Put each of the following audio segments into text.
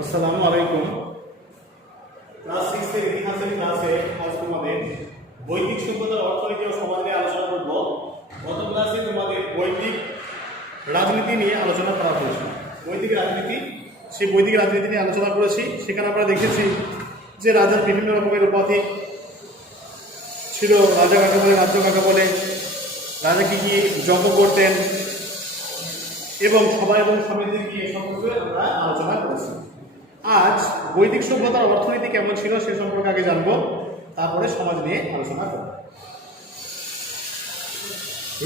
আসসালামু আলাইকুম। ক্লাস 6 এর ইতিহাসের ক্লাসে আজ তোমাদের বৈদিক সভ্যতার অর্থনীতি ও সমাজ নিয়ে আলোচনা করব। গত ক্লাসে তোমাদের বৈদিক রাজনীতি নিয়ে আলোচনা করা হয়েছিল। বৈদিক রাজনীতি নিয়ে আলোচনা করেছি। সেখানে আমরা দেখেছি যে রাজার বিভিন্ন রকমের উপাধি ছিল। রাজা কাকে বলে, রাজ্য কাকে বলে, রাজা কি কি যজ্ঞ করতেন এবং সভা এবং সমিতি কি সম্পর্কে আমরা আলোচনা করেছি। আজ বৈদিক সভ্যতার অর্থনীতি কেমন ছিল সে সম্পর্কে আগে জানবো, তারপরে সমাজ নিয়ে আলোচনা করব।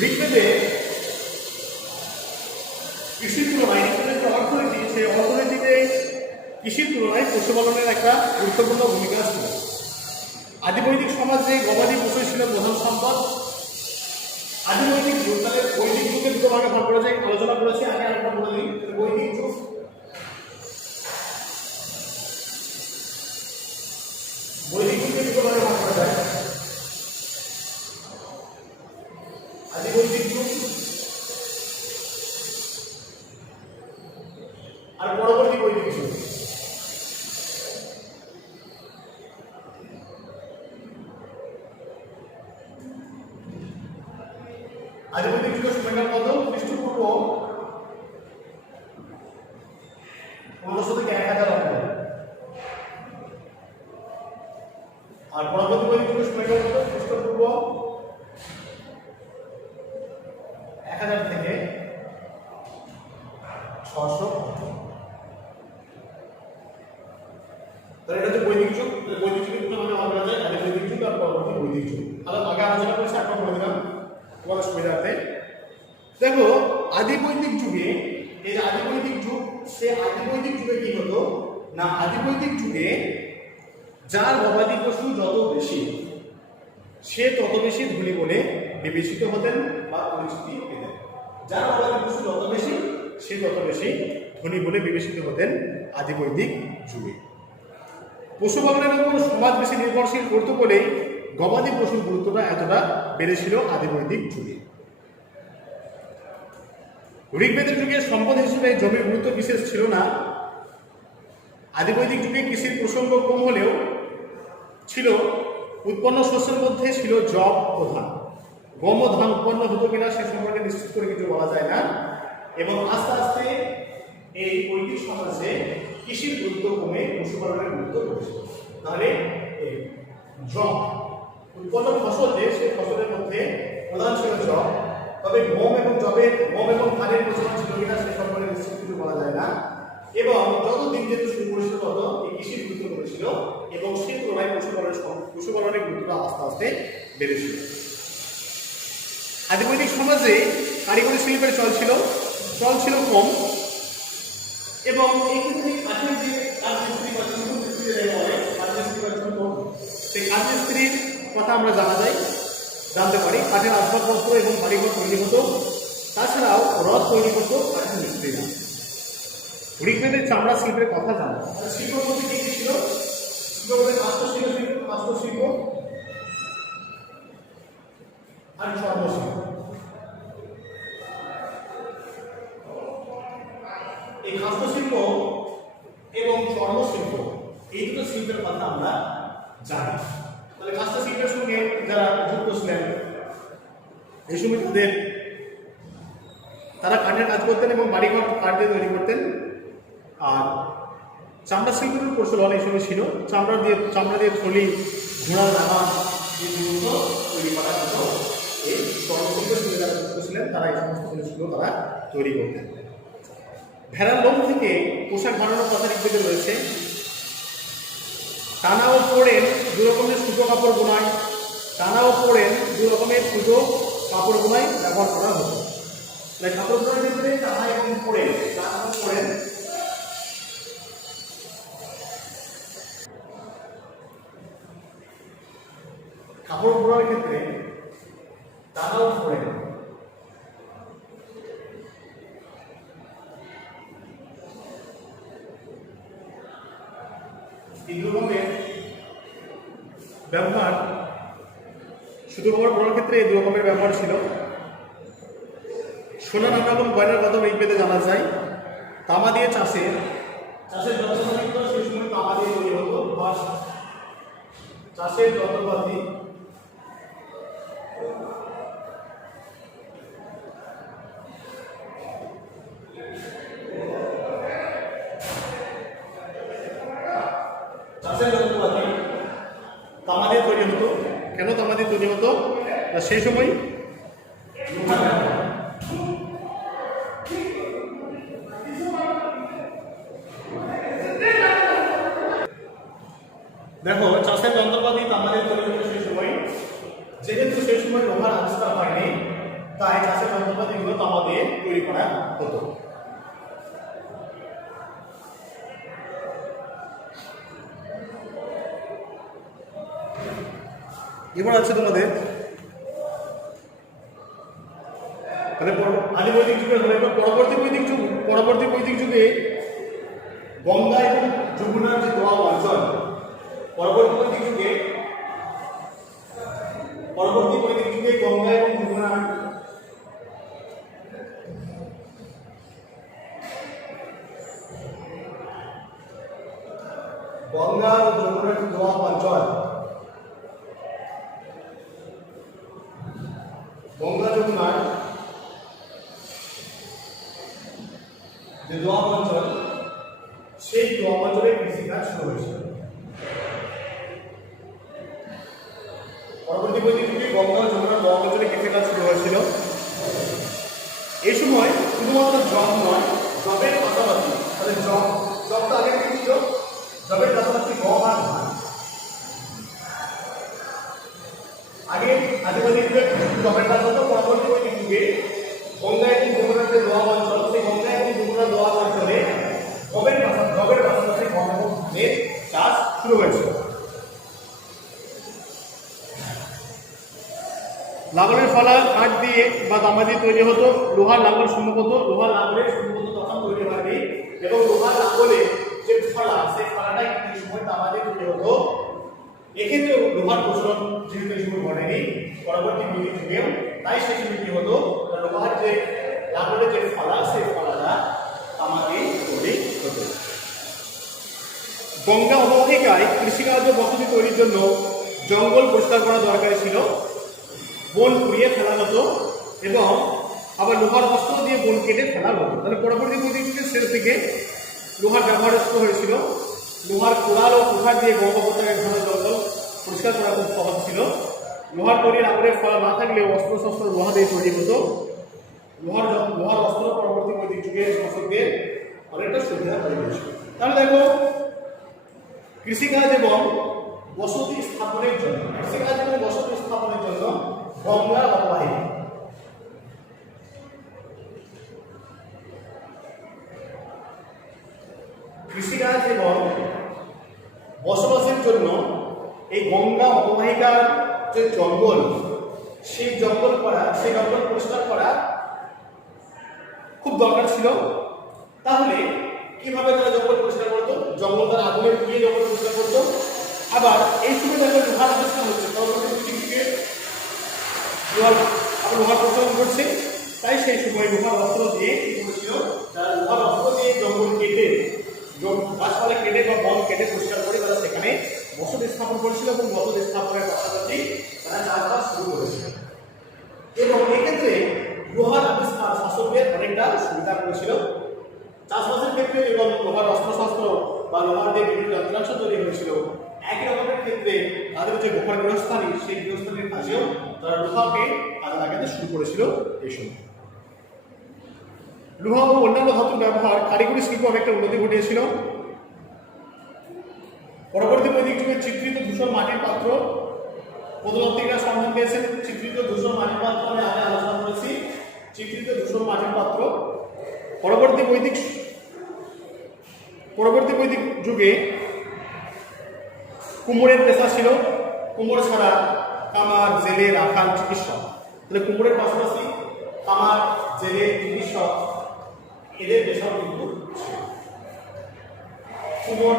ঋগ্বেদে কৃষির তুলনায় ঋগ্বেদের অর্থনীতি, সেই অর্থনীতিতে কৃষির তুলনায় পশুপালনের একটা গুরুত্বপূর্ণ ভূমিকা ছিল। আদিবৈদিক সমাজে গবাদি পশু ছিল প্রধান সম্পদ। আদিবৈদিক যুগ, তাহলে বৈদিক যুগের দুটো ভাগে ভাগ করা যায়, আলোচনা করেছি। আগে আরেকবার বলে দিই, বৈদিক যুগ দুটো ভাগে ভাগ করা যায়। আদিবৈদিক যুগ আর পরবর্তী বৈদিক যুগ। আদিবৈদিক যুগের সময়কাল কত? খ্রিস্টপূর্ব 1500 থেকে 1000 অব্দে। আর পরবর্তী বৈদিক যুগের সময়কাল কত? খ্রিস্টপূর্ব 1000 থেকে 600। তাহলে এটা হচ্ছে বৈদিক যুগ। বৈদিক যুগের দুটো ভাগে ভাগ করা যায়, আদিবৈদিক যুগ আর পরবর্তী বৈদিক যুগ। তাহলে আগে আলোচনা করেছি, এখন বলে দিলাম তোমাদের সুবিধার্থে। দেখো, আদিবৈদিক যুগে, এই আদিবৈদিক যুগ, সে আদিবৈদিক যুগে কি হতো না, আদিবৈদিক যুগে যার গবাদি পশু যত বেশি সে তত বেশি ধনী বলে বিবেচিত হতেন বা পরিচিতি পেতেন। যার গবাদি পশু যত বেশি সে তত বেশি ধনী বলে বিবেচিত হতেন আদিবৈদিক যুগে। পশুপালনের উপর সমাজ বেশি নির্ভরশীল করতো বলেই গবাদি পশুর গুরুত্বটা এতটা বেড়েছিল আদিবৈদিক যুগে। ঋগ্বেদের যুগে সম্পদ হিসেবে জমির গুরুত্ব বিশেষ ছিল না। আদিবৈদিক যুগে কৃষির প্রসঙ্গ কম হলেও ছিল উৎপন্ন শস্যের মধ্যে ছিল যব প্রধান। গম ও ধান উৎপন্ন হতো কিনা সে সম্পর্কে নিশ্চিত করে কিছু বলা যায় না। এবং আস্তে আস্তে এই বৈদিক সমাজে কৃষির গুরুত্ব কমে পশুপালনের গুরুত্ব বেড়েছিল। তাহলে যব উৎপন্ন ফসল, যে সেই ফসলের মধ্যে প্রধান ছিল যব। তবে গম এবং ধানের প্রচলন ছিল কিনা সে সম্পর্কে নিশ্চিত কিছু বলা যায় না। এবং যত দিন যেত শুরু করেছিল তত এই কৃষির গুরুত্ব কমেছিল এবং সেই তুলনায় পশুপালনের গুরুত্বটা আস্তে আস্তে বেড়েছিল। আদিবৈদিক সমাজে কারিগরি শিল্পের চল ছিল কম। এবং এই ক্ষেত্রে কাঠের যে কাঠমিস্ত্রি বা চুনমিস্ত্রি সেই কাঠমিস্ত্রির কথা আমরা জানতে পারি। কাঠের আসবাবপত্র এবং বাড়িঘর তৈরি হতো। তাছাড়াও রথ তৈরি হতো কাঠের মিস্ত্রিরা। ঋগ্বেদের চামড়া শিল্পের কথা জানো। শিল্প বলতে কি কি ছিল? শিল্প বলতে হস্তশিল্প আর চর্মশিল্প। এই হস্তশিল্প এবং চর্মশিল্প, এই দুটো শিল্পের কথা আমরা জানি। তাহলে হস্তশিল্পের সঙ্গে যারা যুক্ত ছিলেন এই সময় তারা কাঠের কাজ করতেন এবং বাড়িঘর কাঠ দিয়ে তৈরি করতেন। আর চামড়া শিল্পের প্রচলন এই সময় ছিল। চামড়া দিয়ে থলি, ঘোড়ার রামা জিনিসগুলো তৈরি করা হতো। এই চর্মশিল্পের সঙ্গে যারা যুক্ত ছিলেন তারা এই সমস্ত জিনিসগুলো তারা তৈরি করতেন। ভেড়ার লোম থেকে পোশাক বানানোর কথা ঋগ্বেদে রয়েছে। টানা ও পোড়েন দু রকমের সুতো কাপড় বোনায় ব্যবহার করা হতো। কাপড় বোনার ক্ষেত্রে টানা এবং পোড়েন, কাপড় বোনার ক্ষেত্রে টানা ও পোড়েন এই রকমের ব্যবহার, সুতো কাপড় বোনার ক্ষেত্রে এই দু রকমের ব্যবহার ছিল। সোনা, নানা এবং গয়নার কথা ঋগ্বেদে জানা যায়। তামা দিয়ে চাষের যন্ত্রপাতি চাষের যন্ত্রপাতি তামাদি তৈরি হতো। কেন তামাদি তৈরি হতো? সেই সময় দেখো চাষের যন্ত্রপাতি তামাদি তৈরি হতো সেই সময়। যেহেতু সেই সময় লোহার আবিষ্কার হয়নি, তাই চাষের যন্ত্রপাতিগুলো তামা দিয়ে তৈরি করা হতো। এবার আছে তোমাদের মানে আদি বৈদিক যুগের হলে পরবর্তী বৈদিক যুগে গঙ্গা এবং যমুনার যে দোয়াব অঞ্চল, পরবর্তী বৈদিক যুগে গঙ্গা এবং যমুনার যে দোয়াব অঞ্চল, গঙ্গা যমুনার যে দোয়াব অঞ্চল, সেই দোয়াব অঞ্চলে কৃষিকাজ শুরু হয়েছিল। পরবর্তী বৈদিক যুগে গঙ্গা যমুনার দোয়াব অঞ্চলে কৃষিকাজ শুরু হয়েছিল। এই সময় শুধুমাত্র জব নয়, জবের পাশাপাশি তাহলে জবটা আগে কি ছিল? জবের পাশাপাশি গম আর ধান। আগে আদিবাসী যুগে জবের চাষ হতো। পরবর্তী বৈদিক যুগে গঙ্গা এবং যমুনার যে দোয়াব অঞ্চল, সেই গঙ্গা এবং যমুনার দোয়াব অঞ্চলে জবের পাশাপাশি গম এবং ধানের চাষ শুরু হয়েছিল। লাঙলের ফলা কাঠ দিয়ে বা তামা দিয়ে তৈরি হতো। লোহার লাঙল সম্ভবত তখন তৈরি হয়নি, এবং লোহার লাঙলে যে ফলা, সেই ফলাটা কিন্তু সময় তামা দিয়ে তৈরি হতো। এক্ষেত্রে লোহার প্রচলন যেহেতু এই সময় ঘটেনি পরবর্তী বৈদিক যুগেও, তাই সেই সময় কি হতো? লোহার যে লাঙলের যে ফলা, সেই ফলাটা তামা দিয়ে তৈরি হতো। গঙ্গা অববাহিকায় কৃষিকাজ ও বসতি তৈরির জন্য জঙ্গল পরিষ্কার করা দরকারি ছিল। বন পুড়িয়ে ফেলা হতো এবং আবার লোহার অস্ত্র দিয়ে বন কেটে ফেলা হতো। তাহলে পরবর্তী বৈদিক যুগের শেষ দিকে লোহার ব্যবহার শুরু হয়েছিল। লোহার কোড়াল ও কুঠার দিয়ে গঙ্গোপসাগরের ঘন জঙ্গল পরিষ্কার করা খুব সহজ ছিল। লোহার তৈরি লাঙলের ফলা না থাকলেও অস্ত্র লোহা দিয়ে তৈরি হতো। লোহার অস্ত্র পরবর্তী বৈদিক যুগের শাসকদের অনেকটা সুবিধা করে দিয়েছিল। তাহলে দেখো কৃষিকাজ এবং বসতি স্থাপনের জন্য গঙ্গা অববাহিকা, কৃষিকাজ এবং বসবাসের জন্য এই গঙ্গা অববাহিকার যে জঙ্গল, সেই জঙ্গল পরিষ্কার করা খুব দরকার ছিল। তাহলে কিভাবে তারা জঙ্গল পরিষ্কার করতো? জঙ্গল তারা আগুনে পুড়িয়ে জঙ্গল পরিষ্কার করতো। আবার এই সময় দেখো লোহার আবিষ্কার হচ্ছে, লোহার প্রচলন করছে, তাই সেই সময় লোহার অস্ত্র দিয়ে কি করেছিল? তারা লোহার অস্ত্র দিয়ে জঙ্গল কেটে, গাছপালা কেটে বা বন কেটে পরিষ্কার করে তারা সেখানে বসতি স্থাপন করেছিল, এবং বসতি স্থাপনের পাশাপাশি তারা চাষবাস শুরু করেছিল। এবং এক্ষেত্রে লোহার আবিষ্কার শাসকদের অনেকটা সুবিধা করেছিল চাষবাসের ক্ষেত্রে, এবং লোহার অস্ত্রশস্ত্র বা লোহার দিয়ে বিভিন্ন যন্ত্রাংশ তৈরি হয়েছিল। একই রকমের ক্ষেত্রে তাদের যে লোহার গৃহস্থালী, সেই গৃহস্থালীর কাজেও তারা লোহাকে কাজে লাগাতে শুরু করেছিল। এই সময় লোহা ও অন্যান্য ধাতুর ব্যবহার কারিগরি শিল্প অনেকটা উন্নতি ঘটিয়েছিল। পরবর্তী বৈদিক যুগে চিত্রিত ধূসর মাটির পাত্র, প্রত্নতাত্ত্বিকরা সন্ধান পেয়েছেন চিত্রিত ধূসর মাটির পাত্র, আমি আগে আলোচনা করেছি চিত্রিত ধূসর মাটির পাত্র। পরবর্তী বৈদিক যুগে কুমোরের পেশা ছিল। কুমোর ছাড়া কামার, জেলে, রাখাল, চিকিৎসক। তাহলে কুমোরের পাশাপাশি কামার, জেলে, চিকিৎসক এদের পেশাও কিন্তু ছিল। কুমোর,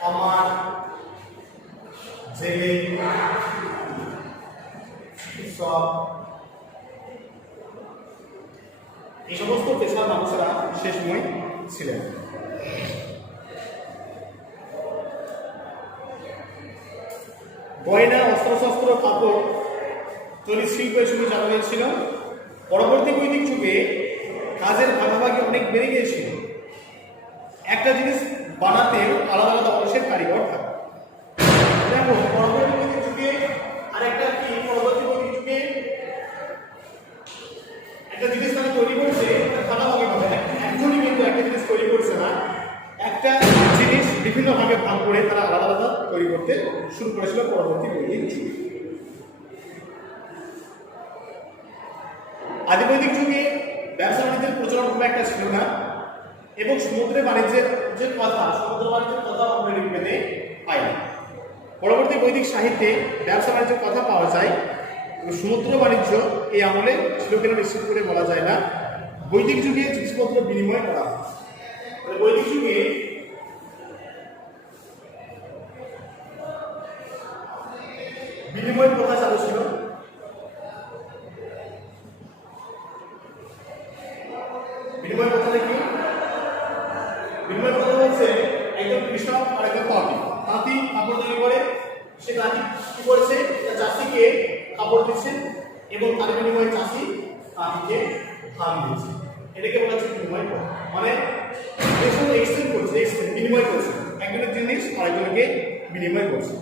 কামার, জেলে, চিকিৎসক এই সমস্ত পেশার মানুষরা সে সময় ছিলেন। গয়না, অস্ত্রশস্ত্র, কাপড় তৈরি শিল্প এসবে চালু হয়েছিল। পরবর্তী বৈদিক যুগে কাজের ভাগাভাগি অনেক বেড়ে গিয়েছিল। একটা জিনিস বানাতে আলাদা আলাদা অংশের কারিগর থাকে। দেখো পরবর্তী বৈদিক যুগে আরেকটা কি, পরবর্তী বৈদিক যুগে একটা জিনিস তারা তৈরি করছে ভাগাভাগি ভাবে, একজনই কিন্তু একটা জিনিস তৈরি করছে না, একটা জিনিস বিভিন্ন ভাগে ভাগ করে তারা আলাদা আলাদা তৈরি করতে শুরু করেছিল পরবর্তী বৈদিক যুগে। আদি বৈদিক যুগে ব্যবসা বাণিজ্যের প্রচলন খুব একটা ছিল না এবং সমুদ্রে বাণিজ্যের যে কথা, সমুদ্র বাণিজ্যের কথা আমরা লিপিতে পাই না। পরবর্তী বৈদিক সাহিত্যে ব্যবসা বাণিজ্যের কথা পাওয়া যায়। সমুদ্র বাণিজ্য এই আমলে ছিল কিনা নিশ্চিত করে বলা যায় না। বৈদিক যুগে জিনিসপত্র বিনিময় করা হয়। বৈদিক যুগে বিনিময় প্রথা চালু ছিল। বিনিময় প্রথা কি? বিনিময় প্রথা হচ্ছে একজন কৃষক আর একজন তাঁতি। তাঁতি কাপড় তৈরি করে, সে তাঁতি কি করেছে, চাষিকে কাপড় দিচ্ছে এবং তার বিনিময়ে চাষি তাঁতিকে ধান দিচ্ছে। এটাকে বলা হচ্ছে বিনিময় প্রথা। মানে এক্সচেঞ্জ করছে, বিনিময় করছে, একজনের জিনিস আরেকজনকে বিনিময় করছে।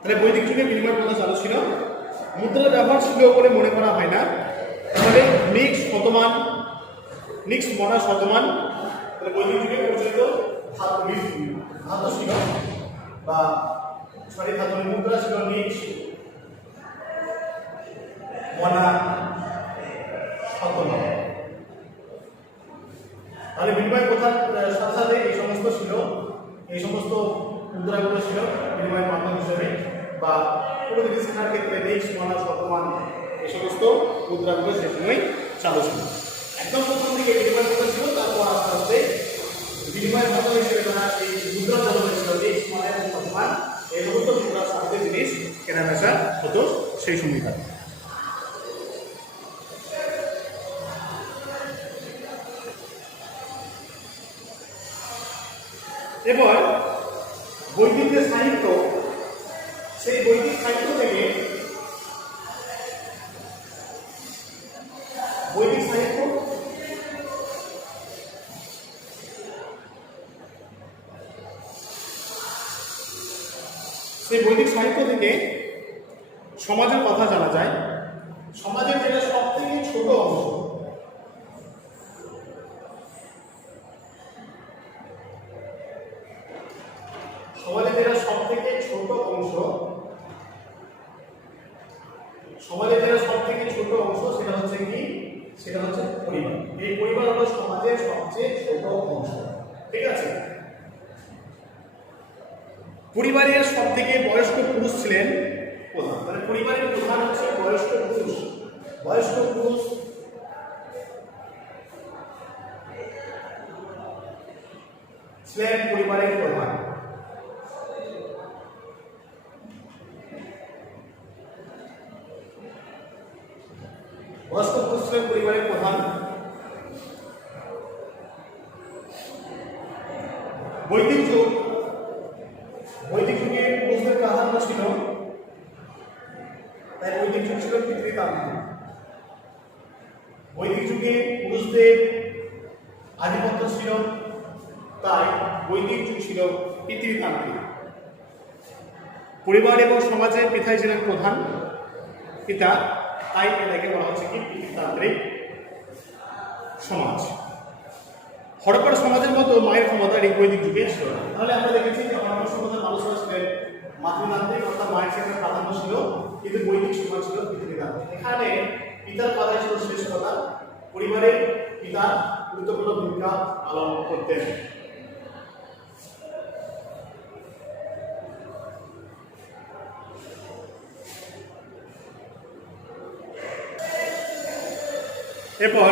তাহলে বৈদিক যুগে বিনিময় প্রথা চালু ছিল। মুদ্রার ব্যবহার ছিল বলে মনে করা হয় না। তাহলে নিক্স শতমান, নিক্স মনা শতমান, তাহলে বৈদিক যুগে প্রচলিত ধাতু ছিল বা ধাতুর মুদ্রা ছিল নিক্স মনা শতমান। তাহলে বিনিময় প্রথার সাথে সাথে এই সমস্ত ছিল, এই সমস্ত মুদ্রাগুলো ছিল বিনিময় মাধ্যম হিসেবে, বা কোনো জিনিস কেনার ক্ষেত্রে নিক্স মনা শতমান এই সমস্ত মুদ্রাগুলো সে সময় চালু ছিল। একদম প্রথম দিকে বিনিময় প্রথা ছিল, তারপর আস্তে আস্তে বিনিময় মাধ্যম হিসেবে তারা এই মুদ্রা চালু হয়েছিল, নিক্স মনা এবং শতমান, এই সমস্ত মুদ্রার সাথে জিনিস কেনা বেচা হতো সেই সময়কার। এবার বৈদিক যে সাহিত্য, সেই বৈদিক সাহিত্য থেকে বৈদিক সাহিত্য সেই বৈদিক সাহিত্য থেকে সমাজের কথা জানা যায়। সমাজের যেটা সব থেকে ছোট অংশ, সমাজের যেটা সব থেকে ছোট অংশ, সমাজের যেটা সব থেকে ছোট অংশ সেটা হচ্ছে কি, সেটা হচ্ছে পরিবার। এই পরিবার হলো সমাজের সবচেয়ে ছোট অংশ। ঠিক আছে, পরিবারের সব থেকে বয়স্ক পুরুষ ছিলেন প্রধান। মানে পরিবারের প্রধান হচ্ছে বয়স্ক পুরুষ। বয়স্ক পুরুষ ছিলেন পরিবারের প্রধান। বয়স্ক পুরুষ ছিলেন পরিবারের প্রধান। বৈদিক যুগ, বৈদিক যুগে পুরুষদের প্রাধান্য ছিল, তাই বৈদিক যুগ ছিল পিতৃতান্ত্রিক। বৈদিক যুগে পুরুষদের আধিপত্য ছিল, তাই বৈদিক যুগ ছিল পিতৃতান্ত্রিক। পরিবার এবং সমাজের পিতাই ছিলেন প্রধান পিতা, তাই এটাকে বলা হচ্ছে কি পিতৃতান্ত্রিক সমাজ। হরপ্পার সমাজের মতো মায়ের ক্ষমতা এই বৈদিক যুগে ছিল না। তাহলে আমরা দেখেছি যে হরপ্পার সমাজের মানুষরা ছিলেন মাতৃতান্ত্রিক, অর্থাৎ মায়ের ক্ষেত্রে প্রাধান্য ছিল, কিন্তু বৈদিক সমাজ ছিল পিতৃতান্ত্রিক। এখানে পিতার কথা ছিল শেষ কথা, পরিবারের পিতা গুরুত্বপূর্ণ ভূমিকা পালন করতেন। এরপর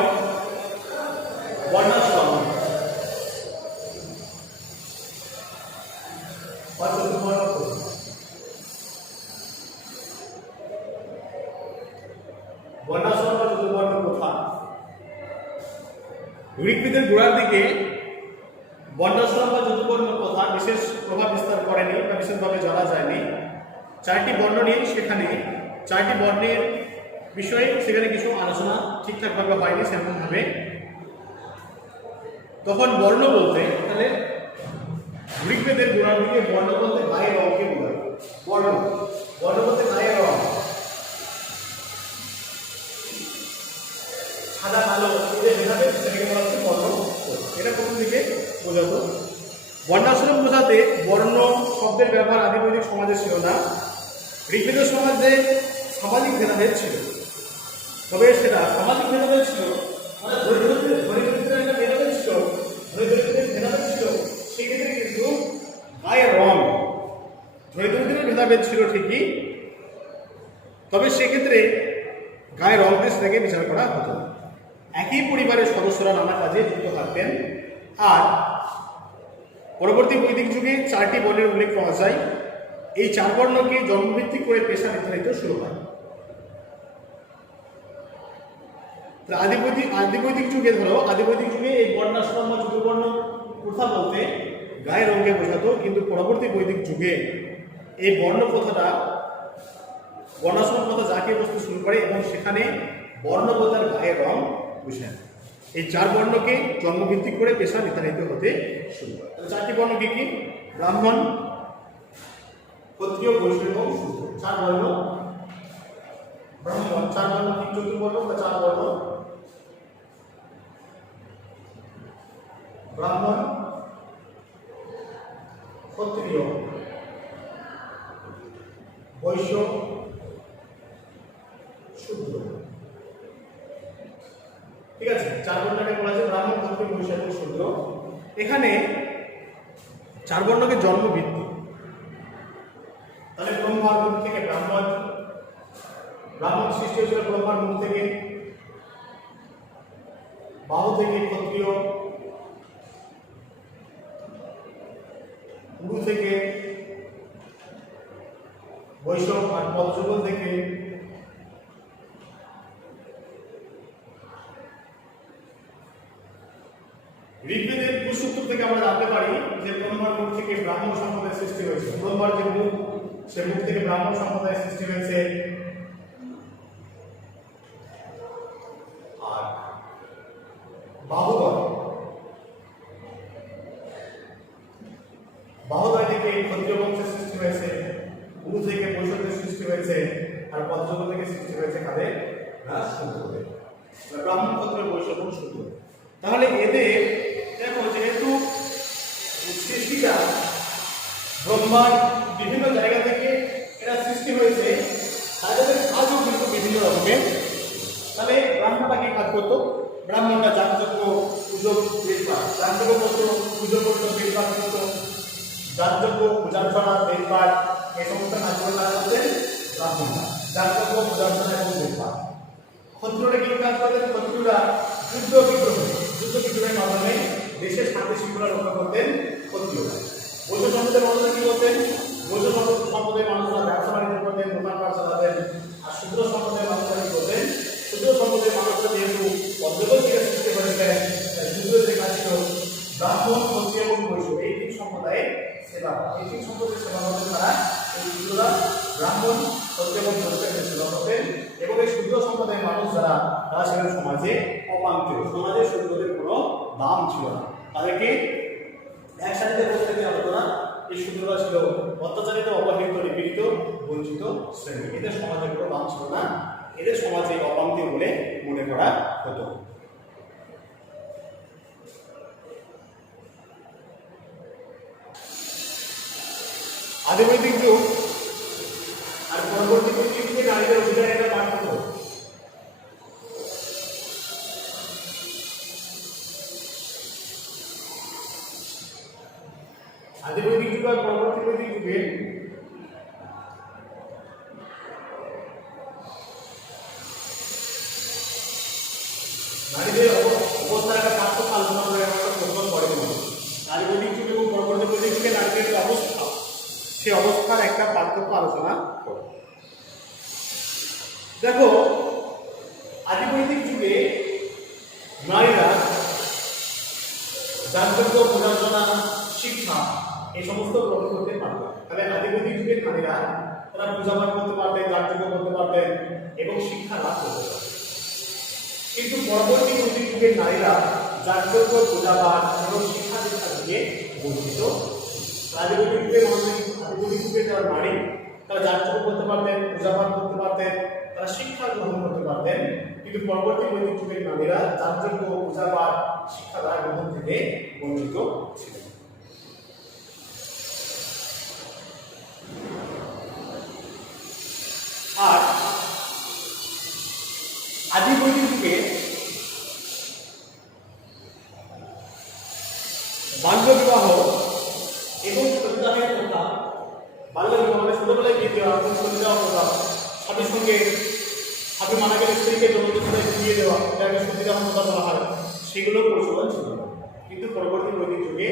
বর্ণাশ্রম, বর্ণাশ্রম বা চতুর্বর্ণ প্রথা। ঋগ্বেদের গোড়ার দিকে বর্ণাশ্রম বা চতুর্বর্ণ প্রথা বিশেষ প্রভাব বিস্তার করেনি বা বিশেষভাবে জানা যায়নি। চারটি বর্ণ নিয়ে সেখানে চারটি বর্ণের বিষয়ে সেখানে কিছু আলোচনা ঠিকঠাকভাবে হয়নি সেরকমভাবে। তখন বর্ণ বলতে তাহলে ঋগ্বেদের গোড়ার দিকে বর্ণ বলতে গায়ের রঙকে বোঝায়। বর্ণ বর্ণ বলতে গায়ের রং, সাদা কালো এদের ভেদাভেদ সেটাকে বলা হচ্ছে বর্ণ। এটা প্রথম দিকে বোঝাতো। বর্ণাশ্রম বোঝাতে বর্ণ শব্দের ব্যবহার আদি বৈদিক সমাজে ছিল না। ঋগ্বেদের সমাজে সামাজিক ভেদাভেদ ছিল, তবে সেটা সামাজিক ভেদাভেদ ছিল মানে ধরিত্রের একটা ভেদাভেদ ছিল, ধরিত্রের ভেদাভেদ ছিল। সেক্ষেত্রে কিন্তু গায়ের রং ধরিত্রের ভেদাভেদ ছিল ঠিকই, তবে সেক্ষেত্রে গায়ের রং দিয়ে সেটাকে বিচার করা হতো। একই পরিবারের সদস্যরা নানা কাজে যুক্ত থাকতেন। আর পরবর্তী বৈদিক যুগে চারটি বর্ণের উল্লেখ পাওয়া যায়। এই চার বর্ণকে জন্মভিত্তিক করে পেশা নির্ধারিত শুরু হয়। আদিবৈদিক যুগে আদিবৈদিক যুগে এই বর্ণাশ্রম বা চতুর্বর্ণ প্রথা বলতে গায়ের রঙকে বোঝাতো, কিন্তু পরবর্তী বৈদিক যুগে এই বর্ণ প্রথাটা বর্ণাশ্রম প্রথা যাকে বসতে শুরু করে এবং সেখানে বর্ণ বলতে গায়ের রং বোঝায়। এই চার বর্ণকে জন্মভিত্তিক করে পেশা নির্ধারিত হতে শুরু করে। চারটি বর্ণ কি কি? ব্রাহ্মণ, ক্ষত্রিয়, বৈশ্য এবং শূদ্র। চার বর্ণ ব্রাহ্মণ, চার বর্ণ চতুর্বর্ণ বা চার বর্ণ ব্রাহ্মণ, ক্ষত্রিয়, বৈশ্য, শূদ্র। ঠিক আছে, চার বর্ণকে বলা যায় ব্রাহ্মণ, ক্ষত্রিয়, বৈশ্য এবং শূদ্র। এখানে চার বর্ণকে জন্মভিত্তি, তাহলে ব্রহ্মার মুখ থেকে ব্রাহ্মণ সৃষ্টি হয়েছিল ব্রহ্মার মুখ থেকে, বাহু থেকে ক্ষত্রিয়, উরু থেকে বৈশ্য, আর পদযুগল থেকে ঋগ্বেদের পুরুষোত্তর থেকে আমরা জানতে পারি যে ব্রহ্মার মুখ থেকে ব্রাহ্মণ সম্প্রদায়ের সৃষ্টি হয়েছে। ব্রহ্মার যে মুখ, সে মুখ থেকে ব্রাহ্মণ সম্প্রদায়ের সৃষ্টি হয়েছে। আর বাহুদয় থেকে ক্ষত্রিয় বংশের সৃষ্টি হয়েছে, উরু থেকে বৈশ্যদের সৃষ্টি হয়েছে, আর পদযুগল থেকে সৃষ্টি হয়েছে কাদের? শূদ্রদের। ব্রাহ্মণ, ক্ষত্রিয়, বৈশ্য এবং শূদ্র। তাহলে এদের দেখো যেহেতু সৃষ্টিটা ব্রহ্মার বিভিন্ন জায়গা থেকে এরা সৃষ্টি হয়েছে, তাদের কাজও কিন্তু বিভিন্ন রকমের। তাহলে ব্রাহ্মণরা কি কাজ করতো? ব্রাহ্মণরা যাগযজ্ঞ, পুজো, বেদপাঠ, যাগযজ্ঞ করতো, পুজো করতো, বেদপাঠ করতো, যাগযজ্ঞ, পূজার্চনা, বেদপাঠ, এই সমস্ত কাজগুলো তারা করতেন ব্রাহ্মণরা। যাগযজ্ঞ, পূজার্চনা এবং বেদপাঠ। ক্ষত্রিয়রা কি কাজ করতেন? ক্ষত্রিয়রা যুদ্ধ বিগ্রহের মাধ্যমে দেশের শান্তি শৃঙ্খলা রক্ষা করতেন ক্ষত্রিয়রা। বৈশ্য সম্প্রদায়ের মানুষরা কি করতেন? বৈশ্য সম্প্রদায়ের মানুষরা ব্যবসা বাণিজ্য করতেন, দোকানপাট চালাতেন। আর শূদ্র সম্প্রদায়ের মানুষরা কি করতেন? শূদ্র সম্প্রদায়ের মানুষরা যেহেতু পদ্মজগৎ থেকে সৃষ্টি হয়েছিলেন, শূদ্রদের কাজ ছিল ব্রাহ্মণ, ক্ষত্রিয় এবং বৈশ্য এই তিন সম্প্রদায়ের সেবা। এই তিন সম্প্রদায়ের সেবা করতেন তারা। এই শূদ্ররা ব্রাহ্মণ, ক্ষত্রিয় এবং বৈশ্যের সেবা করতেন। এবং এই শূদ্র সম্প্রদায়ের মানুষ যারা, তারা ছিলেন সমাজে অপাঙ্ক্তেয়। সমাজে শূদ্রদের কোনো দাম ছিল না, তাদেরকে একসাথে বসতে দেওয়া হতো না। এই শূদ্ররা ছিল অত্যাচারিত, অবহেলিত, নিপীড়িত, বঞ্চিত শ্রেণী। এদের সমাজে কোনো দাম ছিল না, এদের সমাজে অপাঙ্ক্তেয় বলে মনে করা হতো। আদিবৈদিক যুগ আর পরবর্তী বৈদিক যুগে নারীদের অধিকারের একটা পার্থক্য। আদিবৈদিক যুগ আর পরবর্তী বৈদিক যুগে নারীদের অবস্থার একটা পার্থক্য আলোচনা করে একটা প্রশ্ন করে। আদিবৈদিক যুগ এবং পরবর্তী বৈদিক যুগে নারীদের যে অবস্থা, সেই অবস্থার একটা পার্থক্য আলোচনা করে। দেখো, আদিবৈদিক যুগে নারীরা যাগযজ্ঞ, পূজার্চনা, শিক্ষা এই সমস্ত গ্রহণ করতে পারত। তাহলে আদিবৈদিক যুগের নারীরা তারা পূজা পাঠ করতে পারতেন, যাগযজ্ঞ করতে পারতেন এবং শিক্ষা লাভ করতে পারতেন। কিন্তু পরবর্তী বৈদিক যুগের নারীরা যাগযজ্ঞ, পূজা পাঠ এবং শিক্ষা দীক্ষা থেকে বঞ্চিত। আদিবৈদিক যুগের যারা নারী তারা যাগযজ্ঞ করতে পারতেন, পূজা পাঠ করতে পারতেন, তারা শিক্ষা গ্রহণ করতে পারতেন। কিন্তু পরবর্তী বৈদিক যুগের নারীরা যাগযজ্ঞ, পূজা পাঠ, শিক্ষা গ্রহণ থেকে বঞ্চিত ছিলেন। আর আদি বৈদিক যুগে বাল্য বিবাহ এবং সতীদাহের প্রথা, বাল্য বিবাহ মানে ছোটবেলায় বিয়ে দেওয়া এবং সতীদাহ প্রথা, স্বামীর সঙ্গে স্বামী মারা গেলে স্ত্রীকে জবরদস্তি বিয়ে দেওয়া, যাকে সতীদাহ প্রথা বলা হয়, সেগুলো প্রচলন ছিল। কিন্তু পরবর্তী বৈদিক যুগে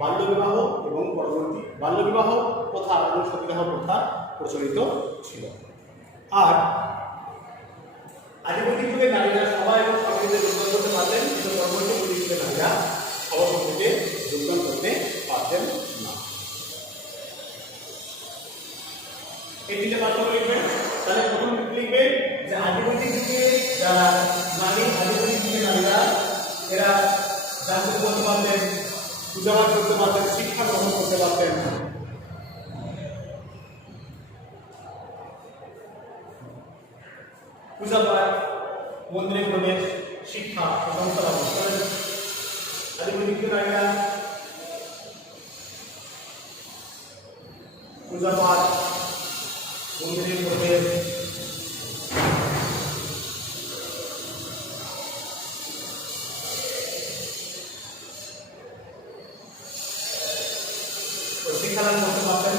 বাল্য বিবাহ প্রথা এবং সতীদাহ প্রথা প্রচলিত ছিল। আর আদিবৈদিক যুগে নারীরা সভা এবং সমিতিতে যোগদান করতে পারতেন, কিন্তু পরবর্তী বৈদিক যুগে নারীরা সভা সমিতিতে যোগদান করতে পারতেন না। এই তিনটে পার্থক্য লিখবেন। তাহলে প্রথম লিখবেন যে আদিবৈদিক যুগে যারা আদিবৈদিক যুগে নারীরা এরা যাগযজ্ঞ করতে পারতেন, পূজা পাঠ করতে পারতেন, শিক্ষা গ্রহণ করতে পারতেন। পূজা পাঠ, মন্দিরে প্রবেশ, শিক্ষা ও সংস্কার লাভ করেন। আদিবৈদিক যুগের নারীরা পূজা পাঠ, মন্দিরে প্রবেশ, শিক্ষা লাভ করতে পারতেন।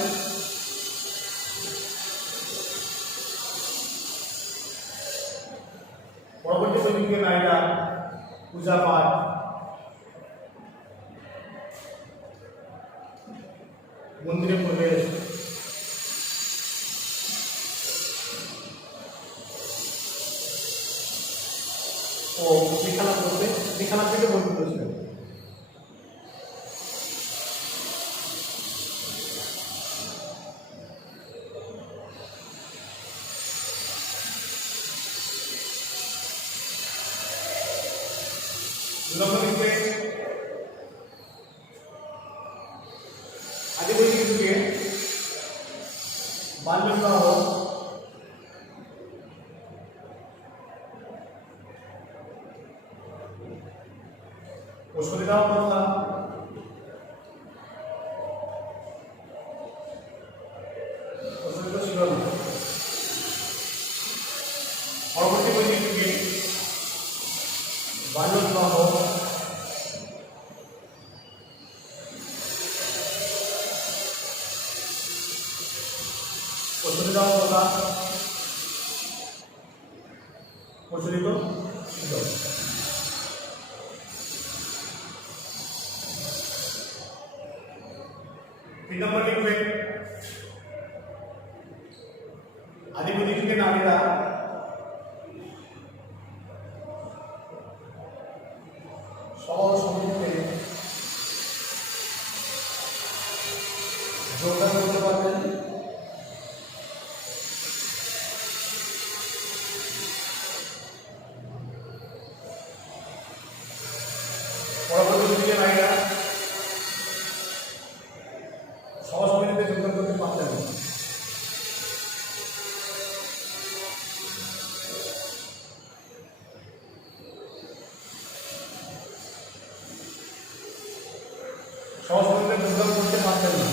পরবর্তী বৈদিক যুগের নারীরা পূজা পাঠ, মন্দিরে প্রবেশ, ও শিক্ষা লাভ থেকে বঞ্চিত ছিলেন। আদিবৈদিক যুগে বাল্য বিবাহ ও সতীদাহ প্রথা প্রচলিত ছিল না। পরবর্তী বৈদিক যুগে বাল্য বিবাহ ও সতীদাহ প্রথা প্রচলিত ছিল। তিন নম্বর লিখবেন আদিবৈদিক যুগের নারীরা সভা সমিতিতে যোগদান করতে পারতেন। পরবর্তী যুগের নারীরা সভা সমিতিতে যোগদান করতে পারতেন না। সভা সমিতিতে যোগদান করতে পারতেন না।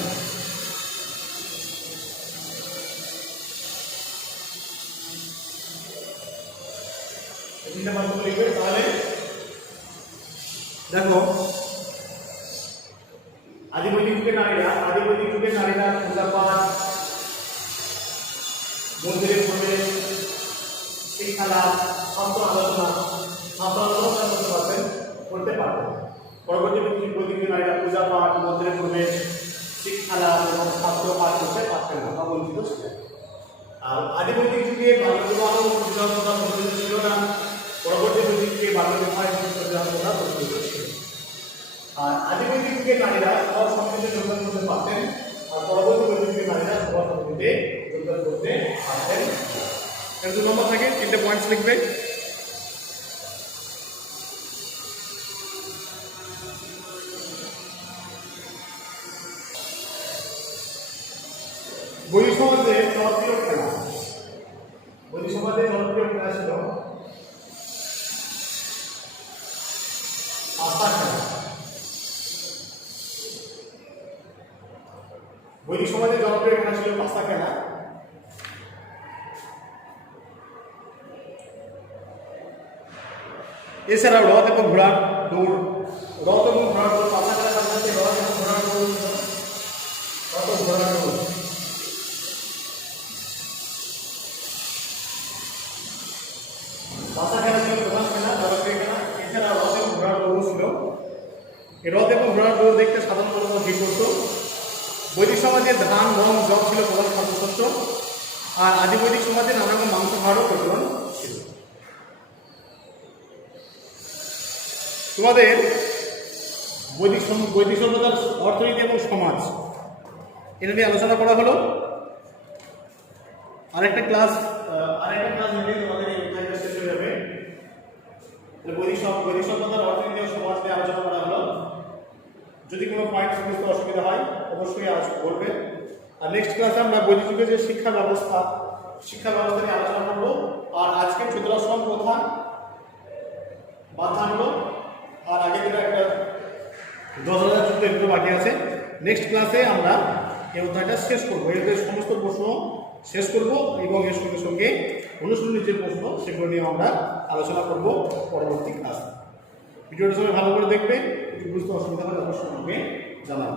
তিনটা পার্থক্য লিখবে। তাহলে দেখো আদিবৈদিক যুগের নারীরা পূজা পাঠ, মন্দিরে প্রবেশ, শিক্ষা লাভ, শাস্ত্র আলোচনা করতে পারতেন। পরবর্তী বৈদিক যুগের নারীরা পূজা পাঠ, মন্দিরে প্রবেশ, শিক্ষা লাভ এবং শাস্ত্র পাঠ করতে পারতেন না বা বঞ্চিত ছিলেন। আর আদিবৈদিক যুগে বাল্য বিবাহ ও সতীদাহ প্রথা প্রচলিত ছিল না। পরবর্তী বৈদিক যুগে বাল্য বিবাহ এবং সতীদাহ প্রথা প্রচলিত ছিল। আর আদিবৈদিক যুগের নারীরা সভা সমিতিতে যোগদান করতে পারতেন, আর পরবর্তী বৈদিক যুগের নারীরা সভা সমিতিতে যোগদান করতে পারবেন। এর 2 নম্বর থাকে 3টে পয়েন্টস লিখবে। বৈদিক সমাজে জনপ্রিয় খেলা, বৈদিক সমাজে জনপ্রিয় খেলা ছিল পাতা খেলা। বৈদিক সমাজে জনপ্রিয় খেলা ছিল পাতা খেলা। এছাড়াও রথ এবং ঘোড়ার দৌড়, রথ এবং ঘোড়ার দৌড়, পাতা খেলার সাথে সাথে রথ এবং ঘোড়ার দৌড় ছিল, রথ ও ঘোড়ার দৌড়। পাতা খেলা ছিল প্রধান খেলা, জনপ্রিয় খেলা। এছাড়া রথ এবং ঘোড়ার দৌড় ছিল। এই রথ এবং ঘোড়ার দৌড় দেখতে সাধারণ মানুষ ভিড় করত। বৈদিক সমাজে ধান, গম, যব ছিল প্রধান খাদ্যশস্য। আর আদি বৈদিক সমাজে নানা রকম মাংস খাওয়ারও প্রচলন ছিল। তোমাদের বৈদিক সভ্যতার অর্থনীতি এবং সমাজ এটা নিয়ে আলোচনা করা হলো। আরেকটা ক্লাস নিলে তোমাদের এই অধ্যায়টা শেষ হয়ে যাবে। বৈদিক সভ্যতার অর্থনীতি ও সমাজ নিয়ে আলোচনা করা হলো। যদি কোনো পয়েন্টস বুঝতে অসুবিধা হয় অবশ্যই বলবে। আর নেক্সট ক্লাসে আমরা বৈদিক যুগের যে শিক্ষা ব্যবস্থা নিয়ে আলোচনা করবো। আর আজকে চতুরাশ্রম প্রথা বাদ থাকলো। আর আগে দিনে একটা 10,000 যুক্ত একটু বাকি আছে। নেক্সট ক্লাসে আমরা এই অধ্যায়টা শেষ করবো, এর সমস্ত প্রশ্ন শেষ করব এবং এর সঙ্গে সঙ্গে অনুশীলনী যে প্রশ্ন সেগুলো নিয়ে আমরা আলোচনা করব পরবর্তী ক্লাসে। ভিডিওটা সবাই ভালো করে দেখবে, যদি বুঝতে অসুবিধা হয় অবশ্যই আমাকে জানাবেন।